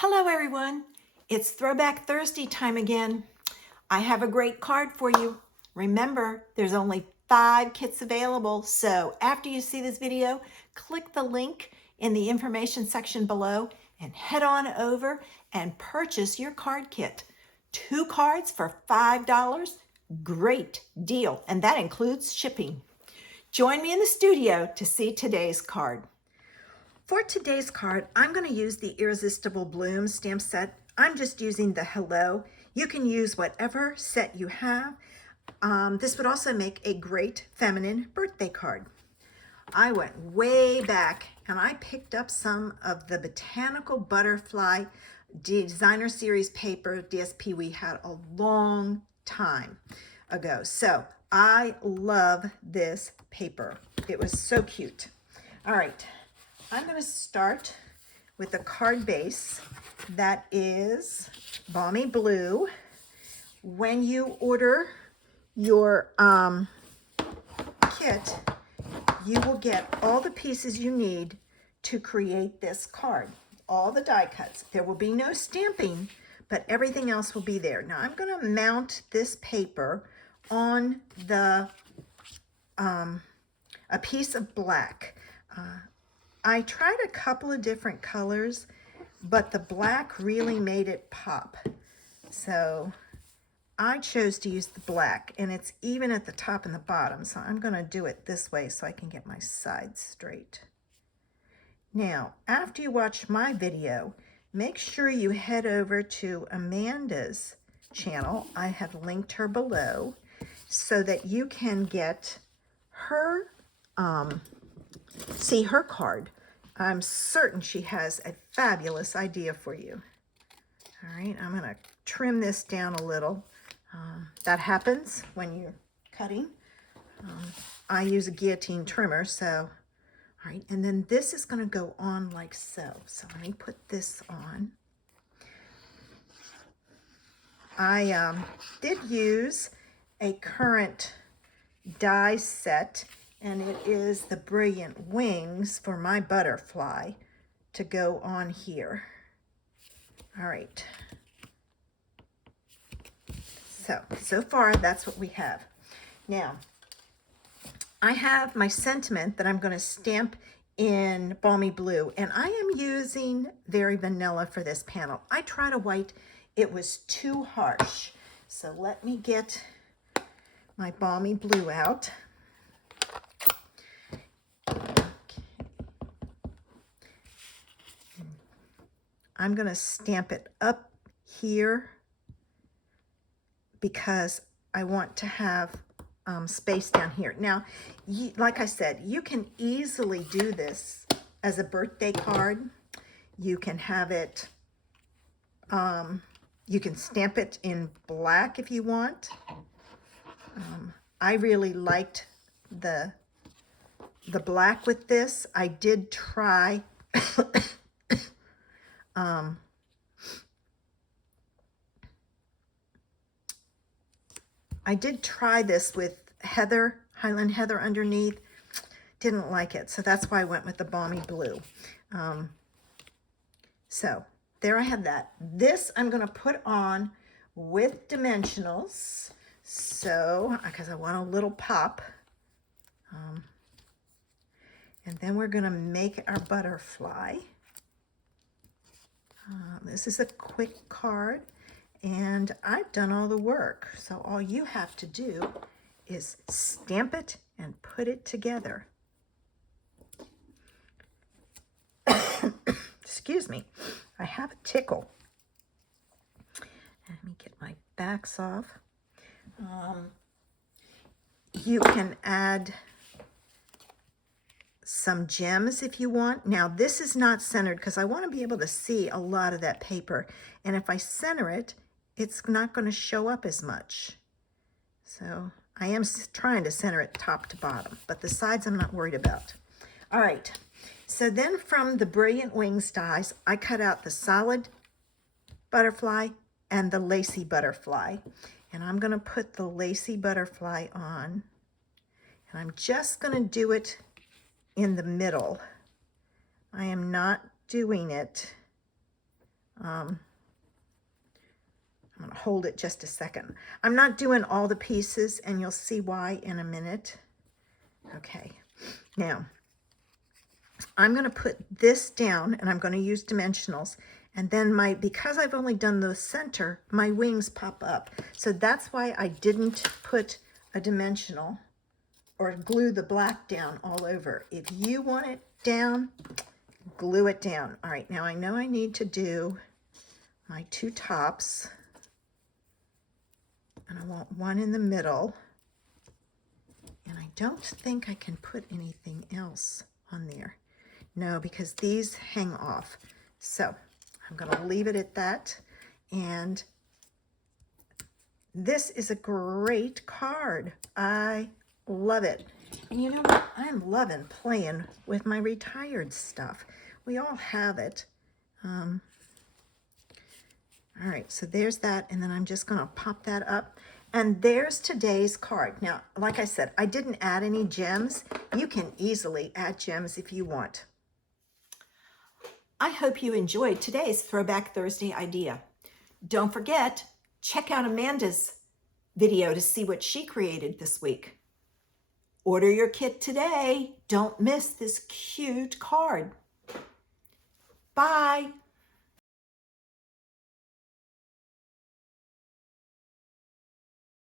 Hello everyone, it's Throwback Thursday time again. I have a great card for you. Remember, there's only 5 kits available, so after you see this video, click the link in the information section below and head on over and purchase your card kit. 2 cards for $5, great deal, and that includes shipping. Join me in the studio to see today's card. For today's card, I'm going to use the Irresistible Bloom stamp set. I'm just using the Hello. You can use whatever set you have. This would also make a great feminine birthday card. I went way back and I picked up some of the Botanical Butterfly Designer Series paper DSP we had a long time ago. So I love this paper. It was so cute. All right. I'm going to start with a card base that is Balmy Blue. When you order your kit, you will get all the pieces you need to create this card, all the die cuts. There will be no stamping, but everything else will be there. Now I'm going to mount this paper on the a piece of black. I tried a couple of different colors, but the black really made it pop. So I chose to use the black, and it's even at the top and the bottom. So I'm going to do it this way so I can get my sides straight. Now, after you watch my video, make sure you head over to Amanda's channel. I have linked her below so that you can get her, see her card. I'm certain she has a fabulous idea for you. All right, I'm going to trim this down a little. That happens when you're cutting. I use a guillotine trimmer, so, all right, and then this is going to go on like so. So let me put this on. I did use a current die set, and it is the Brilliant Wings for my butterfly to go on here. All right. So far, that's what we have. Now, I have my sentiment that I'm going to stamp in Balmy Blue, and I am using Very Vanilla for this panel. I tried a white. It was too harsh. So let me get my Balmy Blue out. I'm going to stamp it up here because I want to have space down here. Now, like I said, you can easily do this as a birthday card. You can have it, you can stamp it in black if you want. I really liked the black with this. I did try I did try this with Heather, Highland Heather underneath. Didn't like it, so that's why I went with the Balmy Blue. So there I have that. This I'm going to put on with dimensionals, so because I want a little pop. And then we're going to make our butterfly. This is a quick card, and I've done all the work. So all you have to do is stamp it and put it together. Excuse me, I have a tickle. Let me get my backs off. You can add some gems if you want. Now this is not centered because I want to be able to see a lot of that paper, and if I center it, it's not going to show up as much. So I am trying to center it top to bottom, but the sides I'm not worried about. All right, so then from the Brilliant Wings dies, I cut out the solid butterfly and the lacy butterfly, and I'm going to put the lacy butterfly on, and I'm just going to do it in the middle. I am not doing it I'm going to hold it just a second. I'm not doing all the pieces, and you'll see why in a minute. Okay, now I'm going to put this down, and I'm going to use dimensionals. And then because I've only done the center, my wings pop up. So that's why I didn't put a dimensional or glue the black down all over. If you want it down, glue it down. All right, now I know I need to do my two tops. And I want one in the middle. And I don't think I can put anything else on there. No, because these hang off. So I'm going to leave it at that. And this is a great card. I love it. And you know what? I'm loving playing with my retired stuff. We all have it. All right, so there's that. And then I'm just going to pop that up. And there's today's card. Now, like I said, I didn't add any gems. You can easily add gems if you want. I hope you enjoyed today's Throwback Thursday idea. Don't forget, check out Amanda's video to see what she created this week. Order your kit today. Don't miss this cute card. Bye.